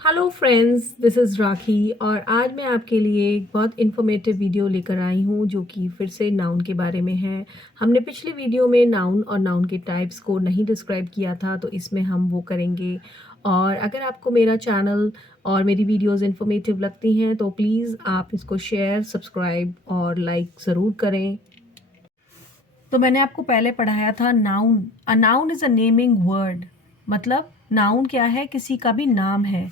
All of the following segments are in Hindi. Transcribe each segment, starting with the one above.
हेलो फ्रेंड्स, दिस इज़ राखी और आज मैं आपके लिए एक बहुत इन्फॉर्मेटिव वीडियो लेकर आई हूँ जो कि फिर से नाउन के बारे में है। हमने पिछली वीडियो में नाउन और नाउन के टाइप्स को नहीं डिस्क्राइब किया था, तो इसमें हम वो करेंगे। और अगर आपको मेरा चैनल और मेरी वीडियोस इन्फॉर्मेटिव लगती हैं तो प्लीज़ आप इसको शेयर, सब्सक्राइब और लाइक ज़रूर करें। तो मैंने आपको पहले पढ़ाया था noun. A noun is a naming word. मतलब नाउन क्या है? किसी का भी नाम है।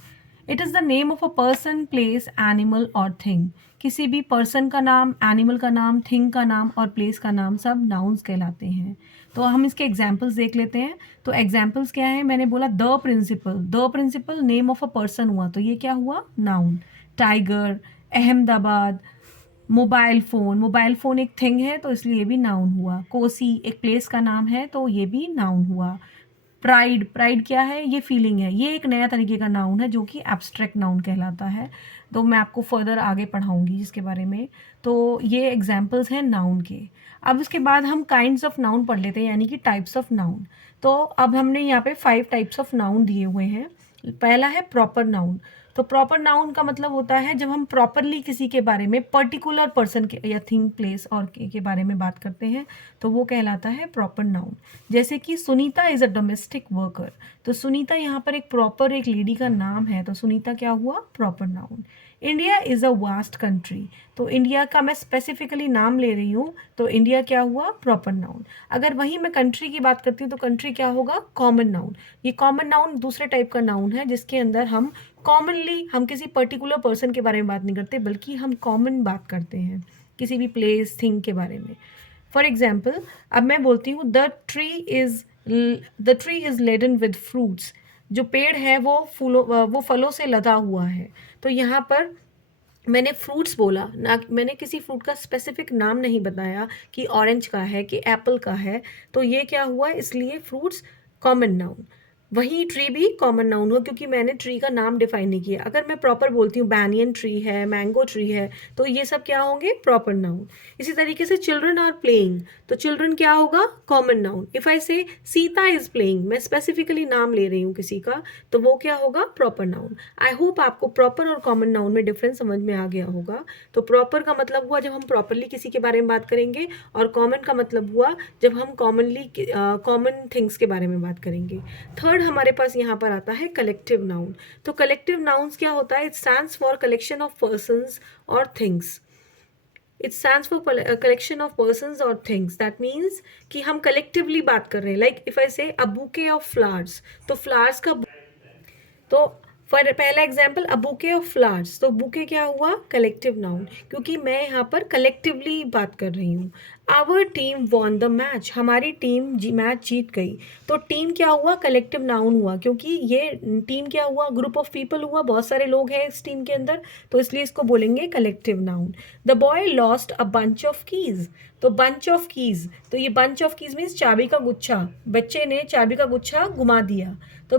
It is the name of a person, place, animal और थिंग। किसी भी पर्सन का नाम, एनिमल का नाम, थिंग का नाम और प्लेस का नाम सब नाउन्स कहलाते हैं। तो हम इसके एग्जाम्पल्स देख लेते हैं। तो एग्जाम्पल्स क्या है? मैंने बोला the principal. The principal name of a person हुआ, तो ये क्या हुआ? Noun. Tiger, Ahmedabad, mobile phone एक थिंग है तो इसलिए ये भी नाउन हुआ। कोसी एक प्लेस का नाम है तो ये भी नाउन हुआ। प्राइड क्या है? ये फीलिंग है। ये एक नया तरीके का नाउन है जो कि एब्स्ट्रैक्ट नाउन कहलाता है। तो मैं आपको फर्दर आगे पढ़ाऊँगी इसके बारे में। तो ये एग्जांपल्स हैं नाउन के। अब उसके बाद हम काइंड्स ऑफ नाउन पढ़ लेते हैं, यानी कि टाइप्स ऑफ नाउन। तो अब हमने यहाँ पे 5 टाइप्स ऑफ नाउन दिए हुए हैं। पहला है प्रॉपर नाउन। तो प्रॉपर नाउन का मतलब होता है जब हम प्रॉपरली किसी के बारे में, पर्टिकुलर पर्सन के या थिंग, प्लेस और के बारे में बात करते हैं तो वो कहलाता है प्रॉपर नाउन। जैसे कि Sunita is a domestic worker. तो सुनीता यहाँ पर एक प्रॉपर एक लेडी का नाम है, तो सुनीता क्या हुआ? Proper noun. India is a vast country. तो इंडिया का मैं स्पेसिफिकली नाम ले रही हूँ, तो इंडिया क्या हुआ? Proper noun. अगर वहीं मैं कंट्री की बात करती हूँ तो कंट्री क्या होगा? Common noun. ये कॉमन नाउन दूसरे टाइप का नाउन है जिसके अंदर हम कॉमनली हम किसी पर्टिकुलर पर्सन के बारे में बात नहीं करते, बल्कि हम कॉमन बात करते हैं किसी भी प्लेस, थिंग के बारे में। फॉर एग्जाम्पल, अब मैं बोलती हूँ the tree is laden with fruits. जो पेड़ है वो फलों से लदा हुआ है। तो यहाँ पर मैंने फ्रूट्स बोला ना, मैंने किसी फ्रूट का स्पेसिफिक नाम नहीं बताया कि ऑरेंज का है कि एप्पल का है। तो ये क्या हुआ? इसलिए फ्रूट्स कॉमन नाउन। वहीं ट्री भी कॉमन नाउन हुआ क्योंकि मैंने ट्री का नाम डिफाइन नहीं किया। अगर मैं प्रॉपर बोलती हूँ बैनियन ट्री है, मैंगो ट्री है, तो ये सब क्या होंगे? Proper noun. इसी तरीके से चिल्ड्रन आर प्लेइंग, तो चिल्ड्रन क्या होगा? Common noun. इफ़ आई से सीता इज़ प्लेइंग, मैं स्पेसिफिकली नाम ले रही हूँ किसी का, तो वो क्या होगा? Proper noun. आई होप आपको प्रॉपर और कॉमन नाउन में डिफरेंस समझ में आ गया होगा। तो प्रॉपर का मतलब हुआ जब हम प्रॉपरली किसी के बारे में बात करेंगे, और कॉमन का मतलब हुआ जब हम कॉमन थिंग्स के बारे में बात करेंगे। थर्ड हमारे पास यहाँ पर आता है कलेक्टिव नाउन। तो कलेक्टिव नाउन्स क्या होता है? It stands for collection of persons और things. It stands for collection of persons और थिंग्स। दैट मीन्स कि हम कलेक्टिवली बात कर रहे हैं। लाइक इफ आई से अ बुके ऑफ फ्लावर्स, तो फ्लावर्स का, तो फॉर पहला example a bouquet of flowers, तो बुके क्या हुआ? कलेक्टिव नाउन, क्योंकि मैं यहाँ पर कलेक्टिवली बात कर रही हूँ। Our team won the match, हमारी टीम मैच जीत गई। तो टीम क्या हुआ? कलेक्टिव नाउन हुआ, क्योंकि ये टीम क्या हुआ? ग्रुप ऑफ पीपल हुआ, बहुत सारे लोग हैं इस टीम के अंदर, तो इसलिए इसको बोलेंगे collective noun. The boy lost a bunch of keys. तो बंच ऑफ कीज, तो ये बंच ऑफ कीज मीन्स चाबी का गुच्छा। बच्चे ने चाबी का गुच्छा गुमा दिया। तो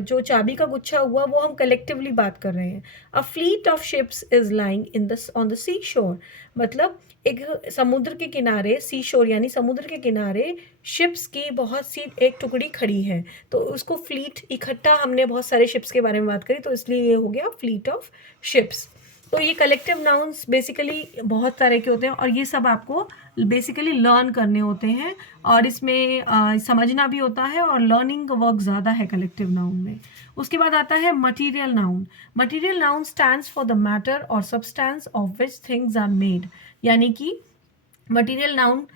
जो चाबी का गुच्छा हुआ वो हम कलेक्टिवली बात कर रहे हैं। A fleet of ships is lying in the on the sea shore. मतलब एक समुद्र के किनारे, सी शोर यानी समुद्र के किनारे, शिप्स की बहुत सी एक टुकड़ी खड़ी है, तो उसको फ्लीट, इकट्ठा हमने बहुत सारे शिप्स के बारे में बात करी, तो इसलिए ये हो गया फ्लीट ऑफ शिप्स। तो ये कलेक्टिव नाउन्स बेसिकली बहुत तरह के होते हैं और ये सब आपको बेसिकली लर्न करने होते हैं, और इसमें समझना भी होता है, और लर्निंग का वर्क ज़्यादा है कलेक्टिव नाउन में। उसके बाद आता है material noun. Material noun stands for the matter और substance of which things are made. यानी कि मटीरियल नाउन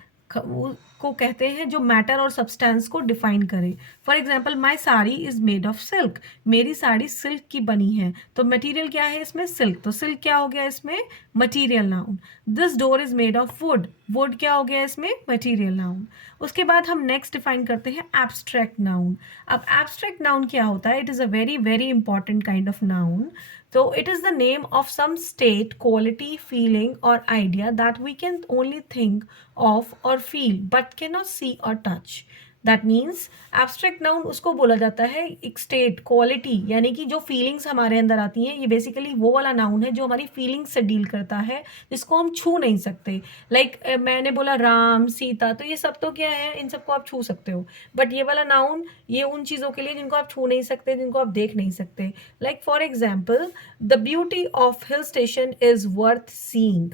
को कहते हैं जो मैटर और सब्सटेंस को डिफाइन करे। For example, my sari is made of silk, मेरी साड़ी सिल्क की बनी है, तो मटीरियल क्या है इसमें? सिल्क, तो सिल्क क्या हो गया इसमें? Material noun. This door is made of would, would क्या हो गया इसमें? Material noun. उसके बाद हम नेक्स्ट डिफाइन करते हैं एब्स्ट्रैक्ट नाउन। अब एब्स्ट्रैक्ट नाउन क्या होता है? It is a very very important kind of noun. So it is the name of some state, quality, feeling or idea that we can only think of or feel but cannot see or touch. That means abstract noun उसको बोला जाता है एक स्टेट क्वालिटी, यानी कि जो फीलिंग्स हमारे अंदर आती हैं, ये बेसिकली वो वाला नाउन है जो हमारी फीलिंग्स से डील करता है, जिसको हम छू नहीं सकते। लाइक मैंने बोला राम सीता, तो ये सब तो क्या है, इन सबको आप छू सकते हो, बट ये वाला नाउन ये उन चीज़ों के लिए जिनको आप छू नहीं सकते, जिनको आप देख नहीं सकते। Like for example, the beauty of hill station is worth seeing.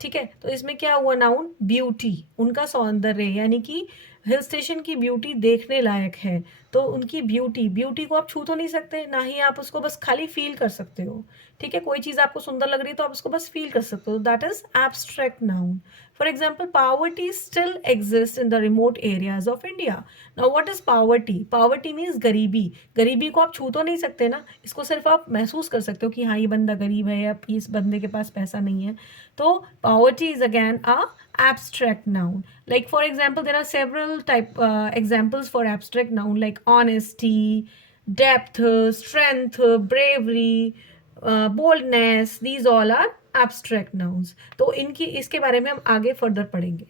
ठीक है, तो इसमें क्या हुआ, नाउन ब्यूटी, उनका सौंदर्य, यानी कि हिल स्टेशन की ब्यूटी देखने लायक है। तो उनकी ब्यूटी, ब्यूटी को आप छू तो नहीं सकते, ना ही आप उसको बस खाली फील कर सकते हो। ठीक है, कोई चीज़ आपको सुंदर लग रही है तो आप उसको बस फील कर सकते हो, that is abstract noun. For example, poverty still exist in the remote areas of India. Now what is poverty? Poverty means गरीबी। गरीबी को आप छू तो नहीं सकते ना, इसको सिर्फ आप महसूस कर सकते हो कि हाँ ये बंदा गरीब है या इस बंदे के पास पैसा नहीं है। तो poverty is again a abstract noun. Like for example, there are several type examples for abstract noun like honesty, depth, strength, bravery, boldness. These all are abstract nouns. तो इनकी इसके बारे में हम आगे further पढ़ेंगे.